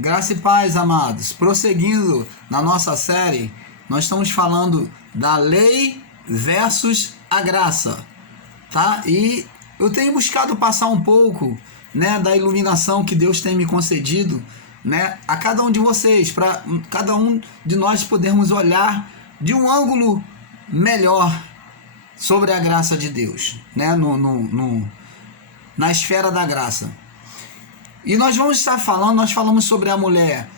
Graça e paz, amados. Prosseguindo na nossa série, nós estamos falando da lei versus a graça, tá? E eu tenho buscado passar um pouco, da iluminação que Deus tem me concedido, a cada um de vocês, para cada um de nós podermos olhar de um ângulo melhor sobre a graça de Deus, na esfera da graça. E nós falamos sobre a mulher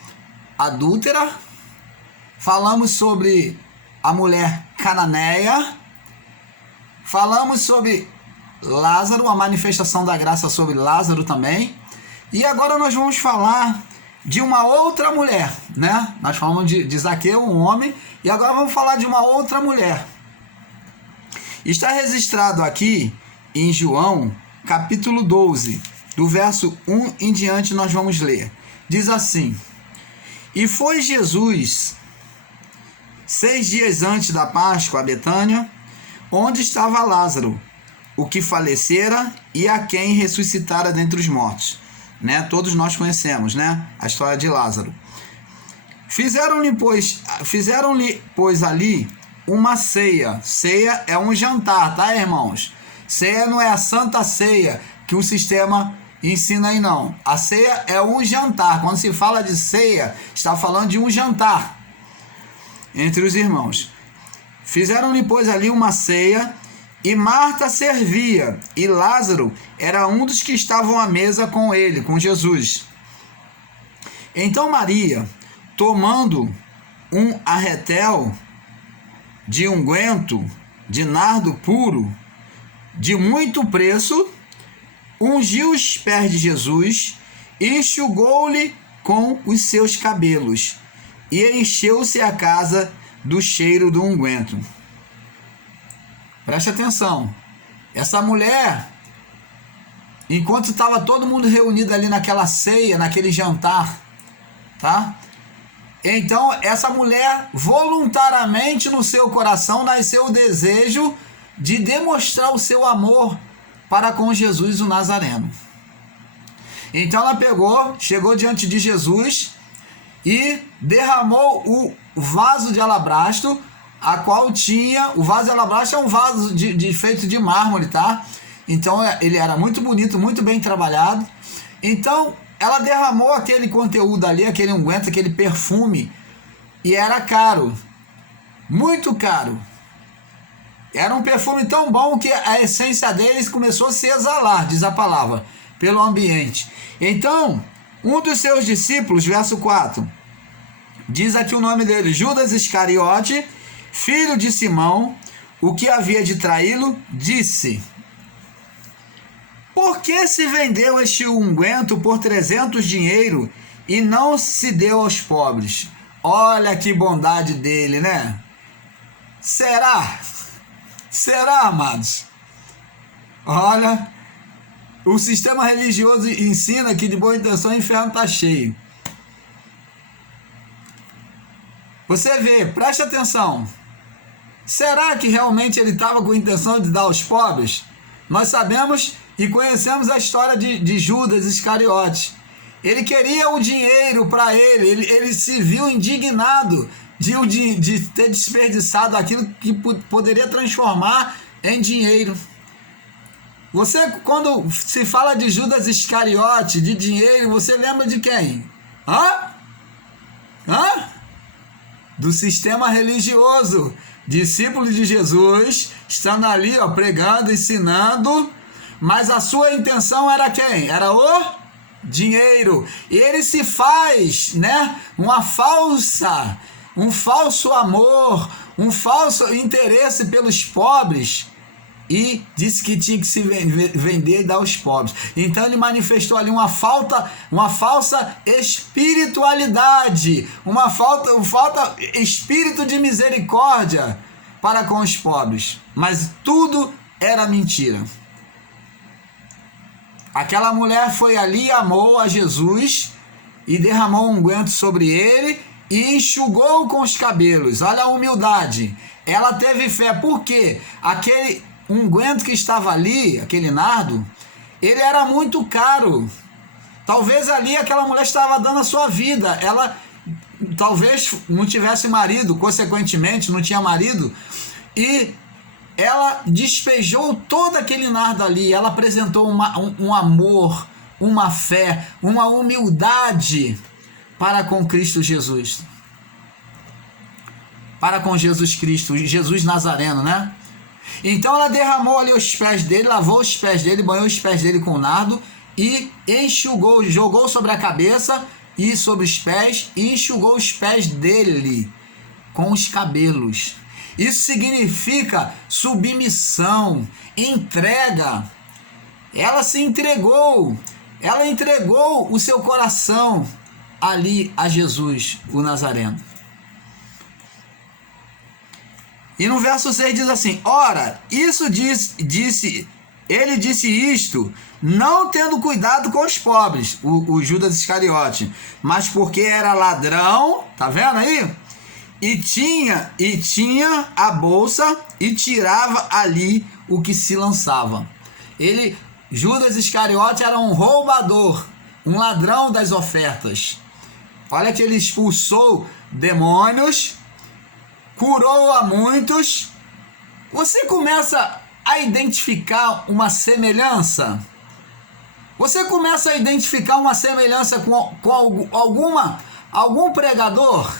adúltera, falamos sobre a mulher cananeia, falamos sobre Lázaro, a manifestação da graça sobre Lázaro também, e agora nós vamos falar de uma outra mulher, Nós falamos de Zaqueu, um homem, e agora vamos falar de uma outra mulher. Está registrado aqui em João, capítulo 12, do verso 1 em diante nós vamos ler. Diz assim: E foi Jesus 6 dias antes da Páscoa a Betânia, onde estava Lázaro, o que falecera e a quem ressuscitara dentre os mortos. Todos nós conhecemos, a história de Lázaro. Fizeram-lhe, pois, ali uma ceia. Ceia é um jantar, tá, irmãos? Ceia não é a santa ceia que o sistema ensina aí, não. A ceia é um jantar. Quando se fala de ceia, está falando de um jantar entre os irmãos. Fizeram-lhe, pois, ali uma ceia, e Marta servia, e Lázaro era um dos que estavam à mesa com ele, com Jesus. Então Maria, tomando um arretel de unguento de nardo puro, de muito preço, ungiu os pés de Jesus e enxugou-lhe com os seus cabelos, e encheu-se a casa do cheiro do unguento. Preste atenção, essa mulher, enquanto estava todo mundo reunido ali naquela ceia, naquele jantar, tá? Então, essa mulher, voluntariamente no seu coração, nasceu o desejo de demonstrar o seu amor para com Jesus, o Nazareno. Então ela chegou diante de Jesus e derramou o vaso de alabastro, a qual tinha, o vaso de alabastro é um vaso feito de mármore, tá? Então ele era muito bonito, muito bem trabalhado. Então ela derramou aquele conteúdo ali, aquele unguento, aquele perfume, e era caro, muito caro. Era um perfume tão bom que a essência deles começou a se exalar, diz a palavra, pelo ambiente. Então, um dos seus discípulos, verso 4, diz aqui o nome dele, Judas Iscariote, filho de Simão, o que havia de traí-lo, disse: Por que se vendeu este unguento por 300 dinheiro e não se deu aos pobres? Olha que bondade dele, Será? Será, amados? Olha, o sistema religioso ensina que de boa intenção o inferno está cheio. Você vê, preste atenção. Será que realmente ele estava com a intenção de dar aos pobres? Nós sabemos e conhecemos a história de Judas Iscariote. Ele queria o dinheiro para ele se viu indignado de ter desperdiçado aquilo que poderia transformar em dinheiro. Você, quando se fala de Judas Iscariote, de dinheiro, você lembra de quem? Do sistema religioso. Discípulo de Jesus, estando ali, pregando, ensinando, mas a sua intenção era quem? Era o dinheiro. E ele se faz, um falso amor, um falso interesse pelos pobres, e disse que tinha que se vender e dar aos pobres. Então ele manifestou ali uma falsa espiritualidade, um falta espírito de misericórdia para com os pobres. Mas tudo era mentira. Aquela mulher foi ali, amou a Jesus e derramou um unguento sobre ele e enxugou com os cabelos. Olha a humildade. Ela teve fé. Por quê? Aquele unguento que estava ali, aquele nardo, ele era muito caro. Talvez ali aquela mulher estava dando a sua vida. Ela talvez não tivesse marido, consequentemente não tinha marido, e ela despejou todo aquele nardo ali. Ela apresentou um amor, uma fé, uma humildade para com Cristo Jesus. Para com Jesus Cristo, Jesus Nazareno, né? Então ela derramou ali os pés dele, lavou os pés dele, banhou os pés dele com nardo e enxugou, jogou sobre a cabeça e sobre os pés e enxugou os pés dele com os cabelos. Isso significa submissão, entrega. Ela se entregou, ela entregou o seu coração ali a Jesus, o Nazareno. E no verso 6 diz assim: ora, ele disse isto, não tendo cuidado com os pobres, o Judas Iscariote, mas porque era ladrão, tá vendo aí? E tinha a bolsa e tirava ali o que se lançava. Judas Iscariote era um roubador, um ladrão das ofertas. Olha que ele expulsou demônios, curou a muitos. Você começa a identificar uma semelhança? Você começa a identificar uma semelhança com algum pregador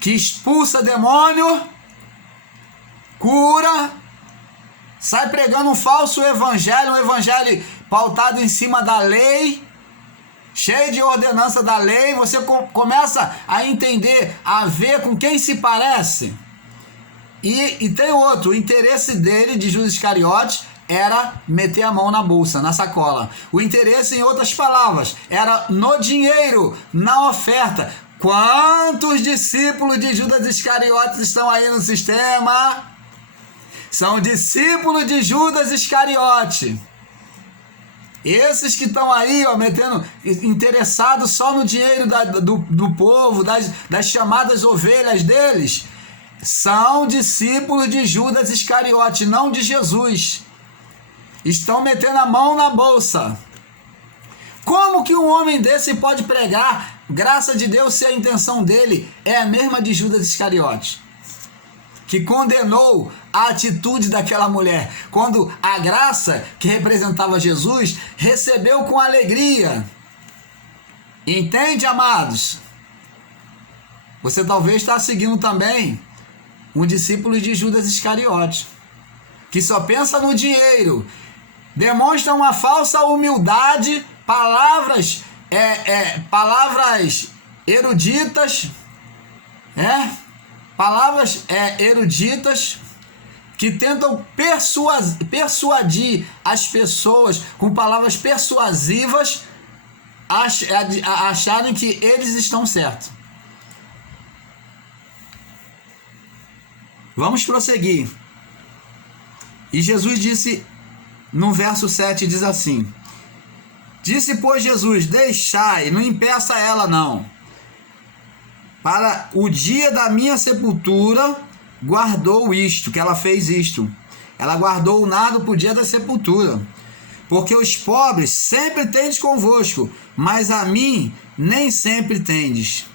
que expulsa demônio, cura, sai pregando um falso evangelho, um evangelho pautado em cima da lei, cheio de ordenança da lei. Você começa a entender, a ver com quem se parece. E tem outro, o interesse dele, de Judas Iscariote, era meter a mão na bolsa, na sacola. O interesse, em outras palavras, era no dinheiro, na oferta. Quantos discípulos de Judas Iscariote estão aí no sistema? São discípulos de Judas Iscariote. Esses que estão aí, ó, interessados só no dinheiro do povo, das chamadas ovelhas deles, são discípulos de Judas Iscariote, não de Jesus. Estão metendo a mão na bolsa. Como que um homem desse pode pregar graça de Deus se a intenção dele é a mesma de Judas Iscariote, que condenou a atitude daquela mulher, quando a graça que representava Jesus recebeu com alegria? Entende, amados? Você talvez está seguindo também um discípulo de Judas Iscariote, que só pensa no dinheiro, demonstra uma falsa humildade, palavras eruditas, eruditas, que tentam persuadir as pessoas com palavras persuasivas a acharem que eles estão certos. Vamos prosseguir. E Jesus disse, no verso 7, diz assim: disse, pois, Jesus, deixai, não impeça ela não. Para o dia da minha sepultura, guardou isto, que ela fez isto. Ela guardou o nardo para o dia da sepultura. Porque os pobres sempre tendes convosco, mas a mim nem sempre tendes.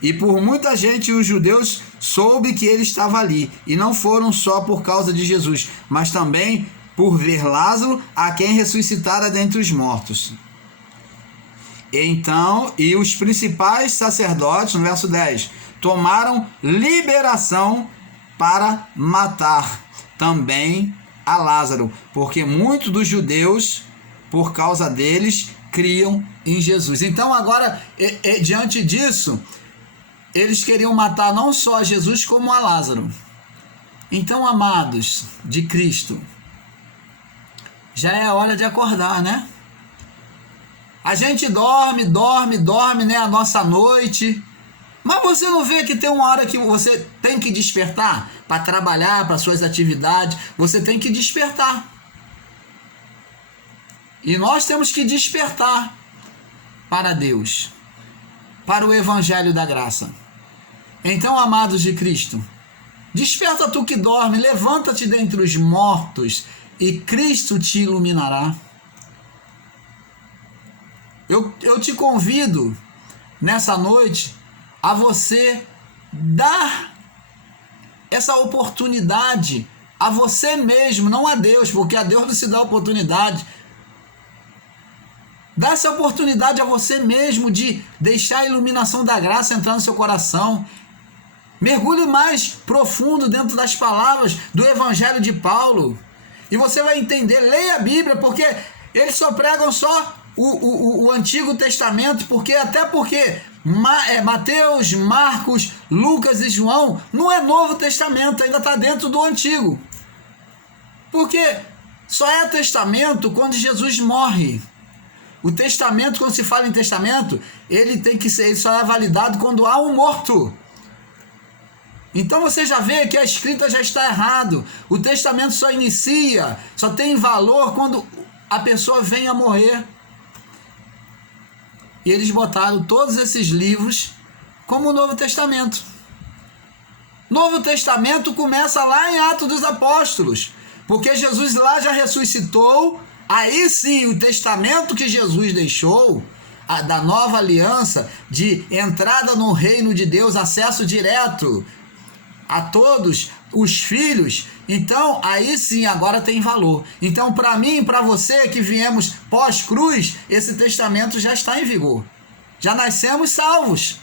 E por muita gente os judeus soube que ele estava ali, e não foram só por causa de Jesus, mas também por ver Lázaro, a quem ressuscitara dentre os mortos. Então, e os principais sacerdotes, no verso 10, tomaram liberação para matar também a Lázaro, porque muitos dos judeus, por causa deles, criam em Jesus. Então agora, diante disso, eles queriam matar não só a Jesus, como a Lázaro. Então, amados de Cristo, já é hora de acordar, né? A gente dorme, né, a nossa noite, mas você não vê que tem uma hora que você tem que despertar para trabalhar, para suas atividades, você tem que despertar. E nós temos que despertar para Deus, para o Evangelho da Graça. Então, amados de Cristo, desperta tu que dorme, levanta-te dentre os mortos e Cristo te iluminará. Eu te convido nessa noite a você dar essa oportunidade a você mesmo, não a Deus, porque a Deus não se dá oportunidade. Dá essa oportunidade a você mesmo de deixar a iluminação da graça entrar no seu coração. Mergulhe mais profundo dentro das palavras do Evangelho de Paulo. E você vai entender, leia a Bíblia, porque eles só pregam só o Antigo Testamento, porque Mateus, Marcos, Lucas e João não é Novo Testamento, ainda está dentro do Antigo. Porque só é testamento quando Jesus morre. O testamento, quando se fala em testamento, ele só é validado quando há um morto. Então você já vê que a escrita já está errado. O testamento só inicia, só tem valor quando a pessoa vem a morrer. E eles botaram todos esses livros como o Novo Testamento. Novo Testamento começa lá em Atos dos Apóstolos, porque Jesus lá já ressuscitou. Aí sim, o testamento que Jesus deixou, da nova aliança, de entrada no reino de Deus, acesso direto a todos os filhos, então aí sim agora tem valor. Então para mim e para você que viemos pós-cruz, esse testamento já está em vigor. Já nascemos salvos,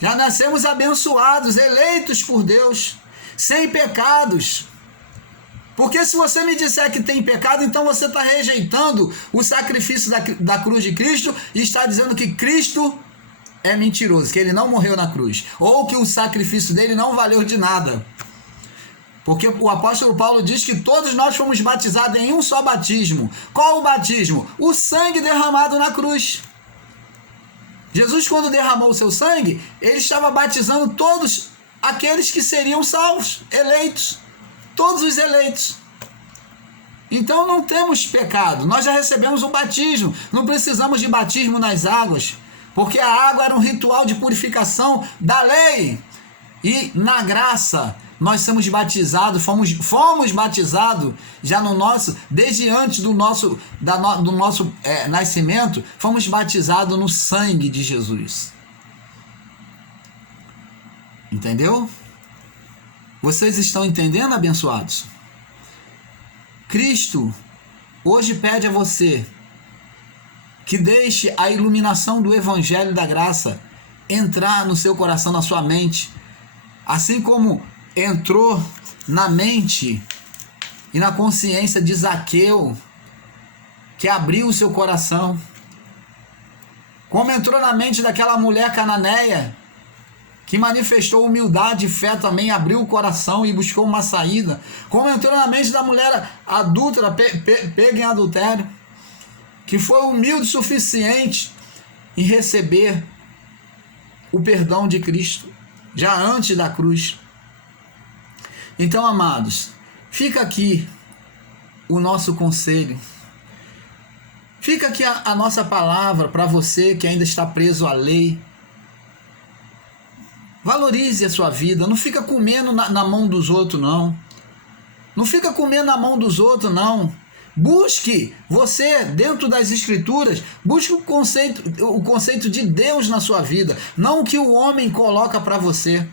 já nascemos abençoados, eleitos por Deus, sem pecados. Porque se você me disser que tem pecado, então você está rejeitando o sacrifício da cruz de Cristo e está dizendo que Cristo é mentiroso, que ele não morreu na cruz, ou que o sacrifício dele não valeu de nada. Porque o apóstolo Paulo diz que todos nós fomos batizados em um só batismo. Qual o batismo? O sangue derramado na cruz. Jesus, quando derramou o seu sangue, ele estava batizando todos aqueles que seriam salvos, eleitos. Todos os eleitos. Então não temos pecado, nós já recebemos o batismo, não precisamos de batismo nas águas, porque a água era um ritual de purificação da lei, e na graça nós somos batizados, fomos batizados já desde antes do nosso nascimento, fomos batizados no sangue de Jesus. Entendeu? Vocês estão entendendo, abençoados? Cristo hoje pede a você que deixe a iluminação do Evangelho da Graça entrar no seu coração, na sua mente, assim como entrou na mente e na consciência de Zaqueu, que abriu o seu coração, como entrou na mente daquela mulher cananeia, que manifestou humildade e fé também, abriu o coração e buscou uma saída, como entrou na mente da mulher adúltera, pega em adultério, que foi humilde o suficiente em receber o perdão de Cristo, já antes da cruz. Então, amados, fica aqui o nosso conselho, fica aqui a nossa palavra para você que ainda está preso à lei. Valorize a sua vida, não fica comendo na mão dos outros, não. Não fica comendo na mão dos outros, não. Busque, você, dentro das Escrituras, busque o conceito de Deus na sua vida, não o que o homem coloca para você.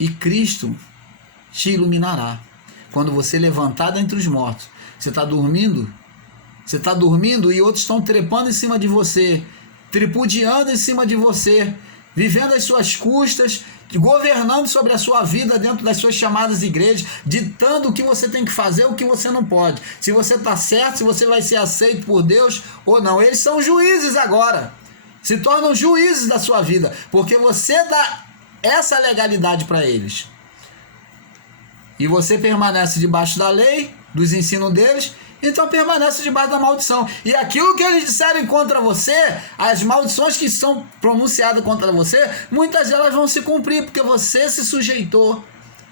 E Cristo te iluminará. Quando você levantar dentre os mortos, você está dormindo? Você está dormindo e outros estão trepando em cima de você, tripudiando em cima de você, vivendo às suas custas, governando sobre a sua vida dentro das suas chamadas igrejas, ditando o que você tem que fazer, o que você não pode, se você está certo, se você vai ser aceito por Deus ou não. Eles são juízes agora, se tornam juízes da sua vida, porque você dá essa legalidade para eles, e você permanece debaixo da lei, dos ensinos deles, então permanece debaixo da maldição. E aquilo que eles disserem contra você, as maldições que são pronunciadas contra você, muitas delas vão se cumprir, porque você se sujeitou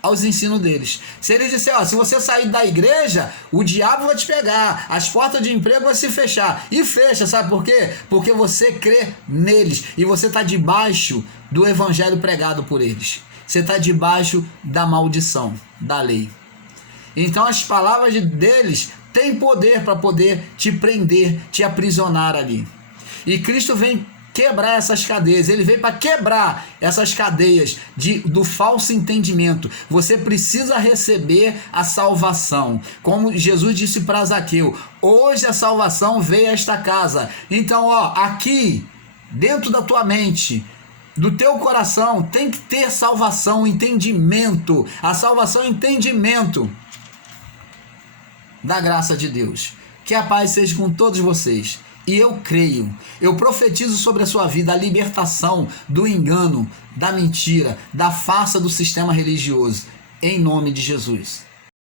aos ensinos deles. Se eles disserem, se você sair da igreja, o diabo vai te pegar, as portas de emprego vão se fechar. E fecha, sabe por quê? Porque você crê neles, e você está debaixo do evangelho pregado por eles. Você está debaixo da maldição, da lei. Então as palavras deles tem poder para poder te prender, te aprisionar ali. E Cristo vem quebrar essas cadeias, ele veio para quebrar essas cadeias do falso entendimento. Você precisa receber a salvação, como Jesus disse para Zaqueu: hoje a salvação veio a esta casa. Então, aqui dentro da tua mente, do teu coração, tem que ter salvação, entendimento. A salvação é entendimento da graça de Deus. Que a paz seja com todos vocês. E eu creio, eu profetizo sobre a sua vida a libertação do engano, da mentira, da farsa do sistema religioso, em nome de Jesus.